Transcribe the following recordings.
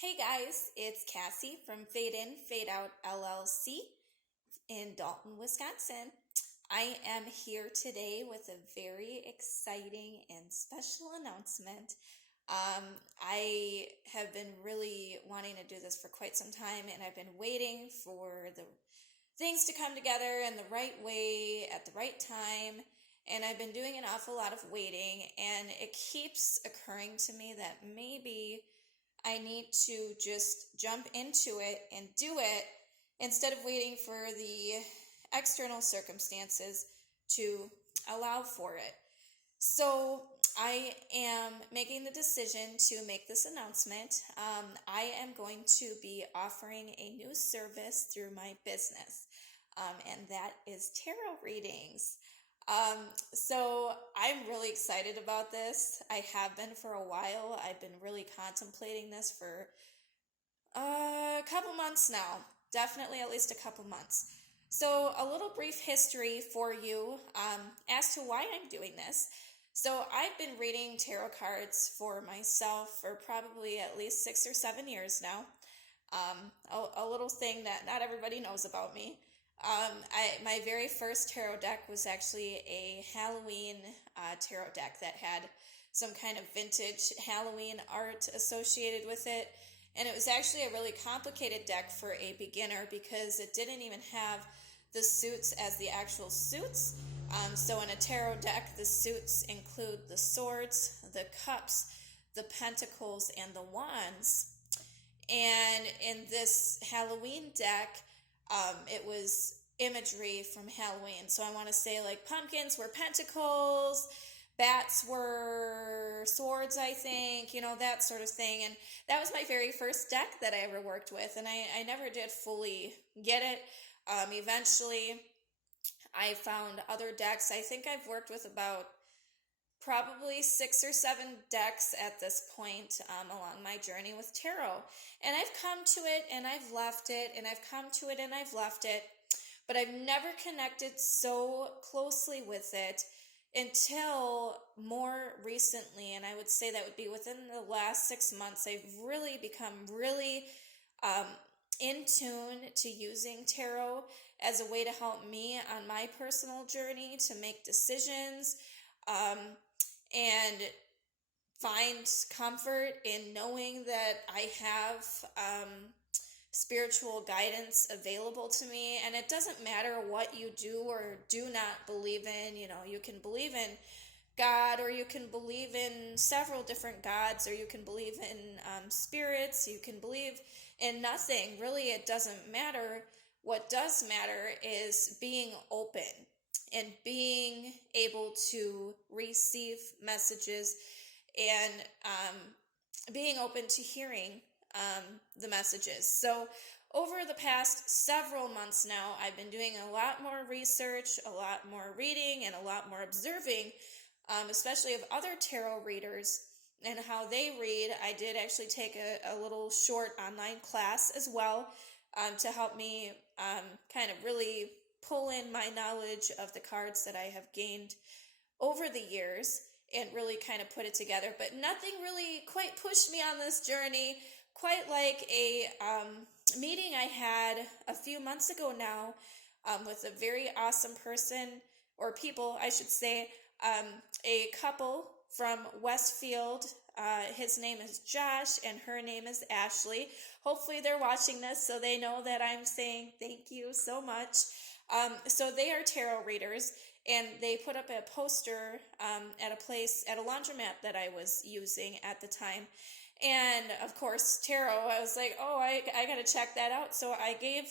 Hey guys, it's Cassie from Fade In, Fade Out LLC in Dalton, Wisconsin. I am here today with a very exciting and special announcement. I have been really wanting to do this for quite some time, and I've been waiting for the things to come together in the right way at the right time. And I've been doing an awful lot of waiting, and it keeps occurring to me that maybe I need to just jump into it and do it instead of waiting for the external circumstances to allow for it. So I am making the decision to make this announcement. I am going to be offering a new service through my business, and that is tarot readings. So I'm really excited about this. I have been for a while. I've been really contemplating this for a couple months now. Definitely at least a couple months. So a little brief history for you as to why I'm doing this. So I've been reading tarot cards for myself for probably at least 6 or 7 years now. A little thing that not everybody knows about me. My very first tarot deck was actually a Halloween tarot deck that had some kind of vintage Halloween art associated with it. And it was actually a really complicated deck for a beginner because it didn't even have the suits as the actual suits. So in a tarot deck, the suits include the swords, the cups, the pentacles, and the wands. And in this Halloween deck, it was imagery from Halloween. So I want to say like pumpkins were pentacles, bats were swords, I think, that sort of thing. And that was my very first deck that I ever worked with. And I never did fully get it. Eventually, I found other decks. I think I've worked with about probably 6 or 7 decks at this point along my journey with tarot. And I've come to it and I've left it, and I've come to it and I've left it. But I've never connected so closely with it until more recently. And I would say that would be within the last 6 months. I've really become really in tune to using tarot as a way to help me on my personal journey to make decisions. And find comfort in knowing that I have spiritual guidance available to me. And it doesn't matter what you do or do not believe in. You can believe in God, or you can believe in several different gods, or you can believe in spirits, you can believe in nothing. Really, it doesn't matter. What does matter is being open and being able to receive messages and being open to hearing the messages. So over the past several months now, I've been doing a lot more research, a lot more reading, and a lot more observing, especially of other tarot readers and how they read. I did actually take a little short online class as well to help me kind of really pull in my knowledge of the cards that I have gained over the years and really kind of put it together. But nothing really quite pushed me on this journey, quite like a meeting I had a few months ago now with a very awesome person, or people, I should say, a couple from Westfield. His name is Josh and her name is Ashley. Hopefully they're watching this so they know that I'm saying thank you so much. So they are tarot readers, and they put up a poster at a laundromat that I was using at the time. And of course, tarot, I was like, oh, I got to check that out. So I gave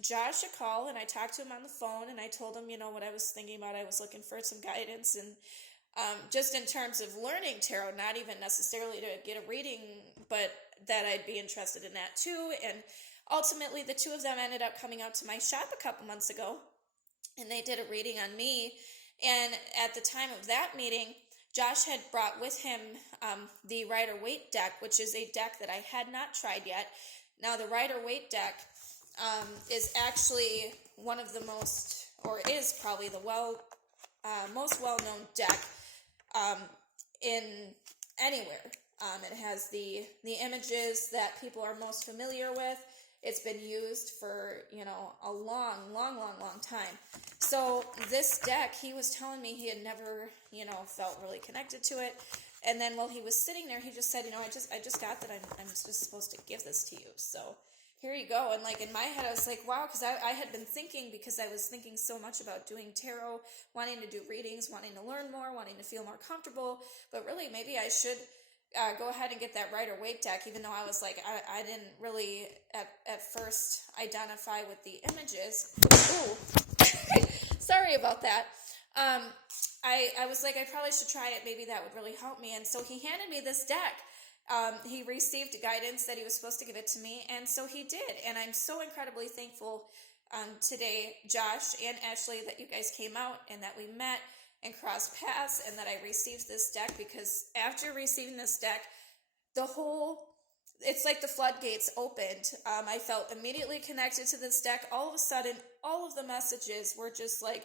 Josh a call, and I talked to him on the phone, and I told him, what I was thinking about. I was looking for some guidance, and just in terms of learning tarot, not even necessarily to get a reading, but that I'd be interested in that too. And ultimately, the two of them ended up coming out to my shop a couple months ago, and they did a reading on me. And at the time of that meeting, Josh had brought with him the Rider-Waite deck, which is a deck that I had not tried yet. Now, the Rider-Waite deck is actually one of the most, or is probably the most well-known deck in anywhere. It has the images that people are most familiar with. It's been used for, a long, long, long, long time. So this deck, he was telling me he had never, felt really connected to it. And then while he was sitting there, he just said, I just got that I'm just supposed to give this to you. So here you go. And like in my head, I was like, wow, because I had been thinking, because I was thinking so much about doing tarot, wanting to do readings, wanting to learn more, wanting to feel more comfortable. But really, maybe I should go ahead and get that Rider-Waite deck, even though I was like, I didn't really at first identify with the images. Ooh. Sorry about that. I was like, I probably should try it. Maybe that would really help me. And so he handed me this deck. He received guidance that he was supposed to give it to me, and so he did. And I'm so incredibly thankful today, Josh and Ashley, that you guys came out and that we met and crossed paths and that I received this deck, because after receiving this deck, it's like the floodgates opened. I felt immediately connected to this deck. All of a sudden, all of the messages were just like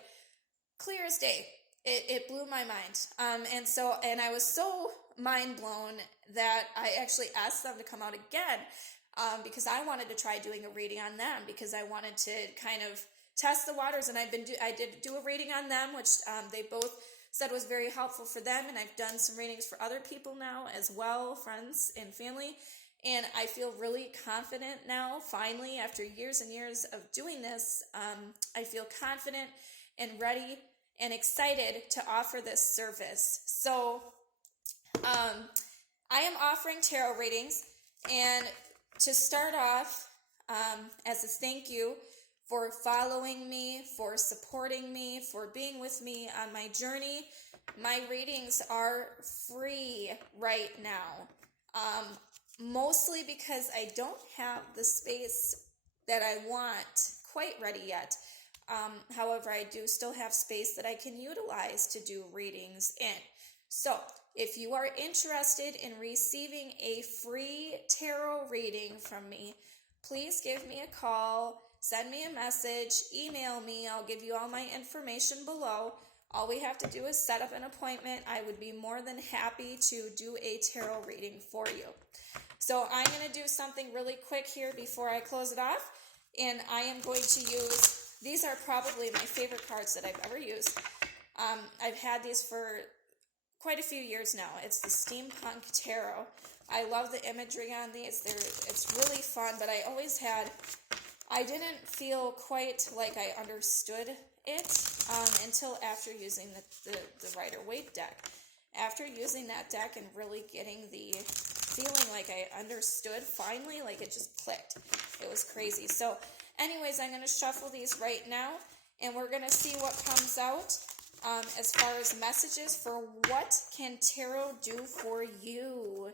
clear as day. It blew my mind. And I was so mind blown that I actually asked them to come out again, because I wanted to try doing a reading on them, because I wanted to kind of test the waters. And I did do a reading on them, which they both said was very helpful for them. And I've done some readings for other people now as well, friends and family. And I feel really confident now, finally, after years and years of doing this. I feel confident and ready and excited to offer this service. So I am offering tarot readings, and to start off, as a thank you for following me, for supporting me, for being with me on my journey, my readings are free right now. Mostly because I don't have the space that I want quite ready yet. However, I do still have space that I can utilize to do readings in. So, if you are interested in receiving a free tarot reading from me, please give me a call, send me a message, email me. I'll give you all my information below. All we have to do is set up an appointment. I would be more than happy to do a tarot reading for you. So I'm going to do something really quick here before I close it off. And I am going to use, these are probably my favorite cards that I've ever used. I've had these for quite a few years now. It's the Steampunk Tarot. I love the imagery on these. It's really fun, but I didn't feel quite like I understood it until after using the Rider-Waite deck. After using that deck and really getting the feeling like I understood finally, like it just clicked. It was crazy. So anyways, I'm going to shuffle these right now, and we're going to see what comes out as far as messages for what can tarot do for you.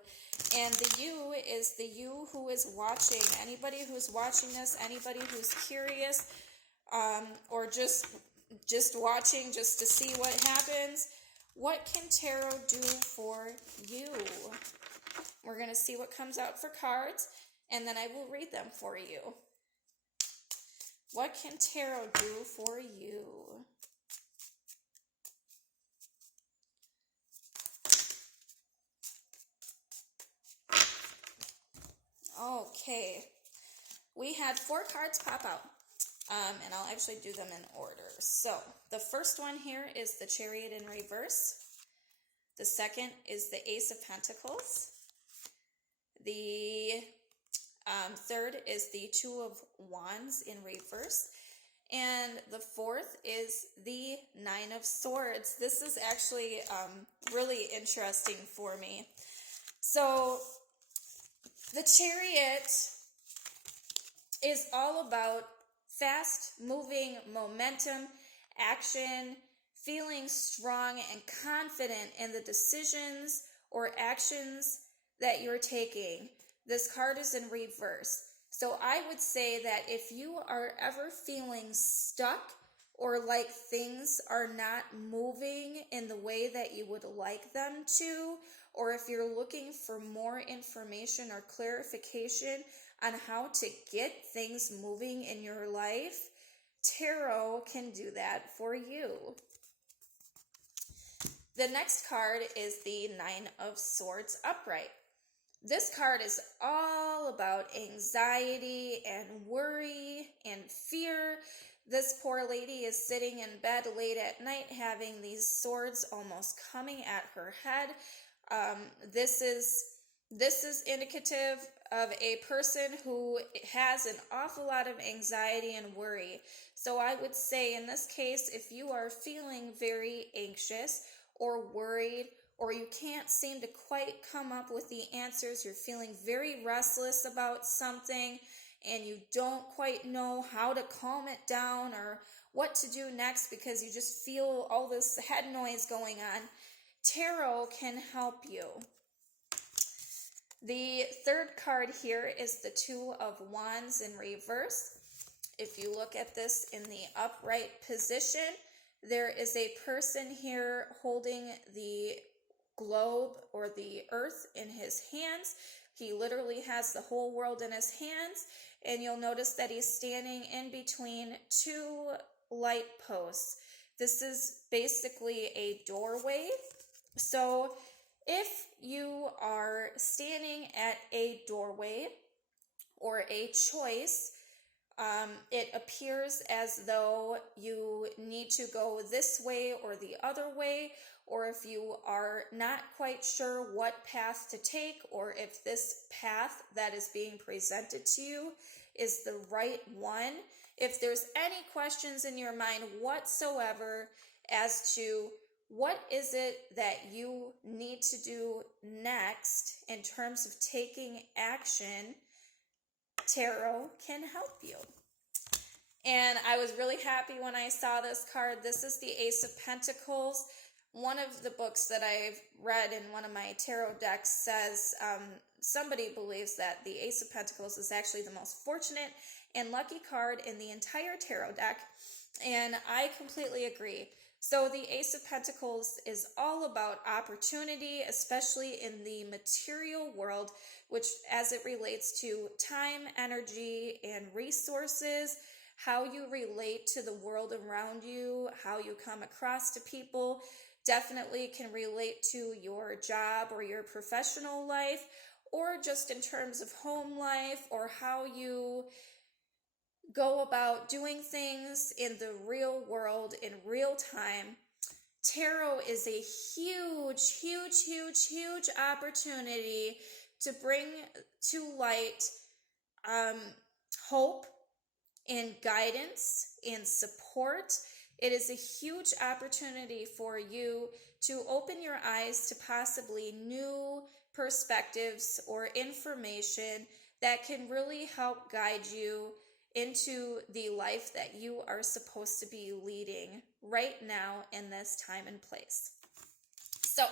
And the you is the you who is watching. Anybody who's watching this, anybody who's curious, or just watching just to see what happens. What can tarot do for you? We're going to see what comes out for cards, and then I will read them for you. What can tarot do for you? Okay. We had 4 cards pop out, and I'll actually do them in order. So, the first one here is the Chariot in reverse. The second is the Ace of Pentacles. The third is the Two of Wands in reverse. And the fourth is the Nine of Swords. This is actually really interesting for me. So, the Chariot is all about fast-moving momentum, action, feeling strong and confident in the decisions or actions that you're taking. This card is in reverse. So I would say that if you are ever feeling stuck or like things are not moving in the way that you would like them to, or if you're looking for more information or clarification on how to get things moving in your life, tarot can do that for you. The next card is the Nine of Swords upright. This card is all about anxiety and worry and fear. This poor lady is sitting in bed late at night having these swords almost coming at her head. This is indicative of a person who has an awful lot of anxiety and worry. So I would say in this case, if you are feeling very anxious or worried, or you can't seem to quite come up with the answers, you're feeling very restless about something, and you don't quite know how to calm it down or what to do next because you just feel all this head noise going on, tarot can help you. The third card here is the Two of Wands in reverse. If you look at this in the upright position, there is a person here holding the globe or the earth in his hands. He literally has the whole world in his hands, and you'll notice that he's standing in between two light posts. This is basically a doorway. So if you are standing at a doorway or a choice, it appears as though you need to go this way or the other way, or if you are not quite sure what path to take, or if this path that is being presented to you is the right one. If there's any questions in your mind whatsoever as to what is it that you need to do next in terms of taking action, tarot can help you. And I was really happy when I saw this card. This is the Ace of Pentacles. One of the books that I've read in one of my tarot decks says somebody believes that the Ace of Pentacles is actually the most fortunate and lucky card in the entire tarot deck. And I completely agree. So the Ace of Pentacles is all about opportunity, especially in the material world, which as it relates to time, energy, and resources, how you relate to the world around you, how you come across to people, definitely can relate to your job or your professional life, or just in terms of home life, or how you go about doing things in the real world in real time. Tarot is a huge, huge, huge, huge opportunity to bring to light hope and guidance and support. It is a huge opportunity for you to open your eyes to possibly new perspectives or information that can really help guide you into the life that you are supposed to be leading right now in this time and place. So,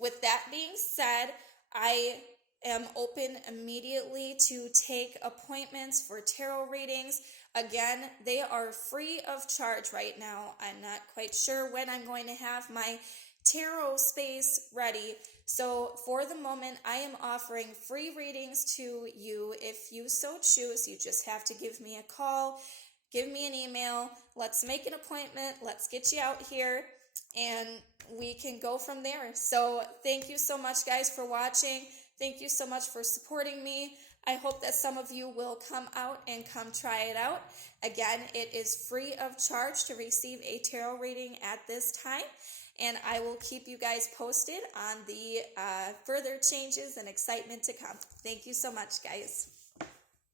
with that being said, I am open immediately to take appointments for tarot readings. Again, they are free of charge right now. I'm not quite sure when I'm going to have my tarot space ready. So for the moment, I am offering free readings to you if you so choose. You just have to give me a call, give me an email. Let's make an appointment. Let's get you out here and we can go from there. So thank you so much, guys, for watching. Thank you so much for supporting me. I hope that some of you will come out and come try it out. Again, it is free of charge to receive a tarot reading at this time. And I will keep you guys posted on the further changes and excitement to come. Thank you so much, guys.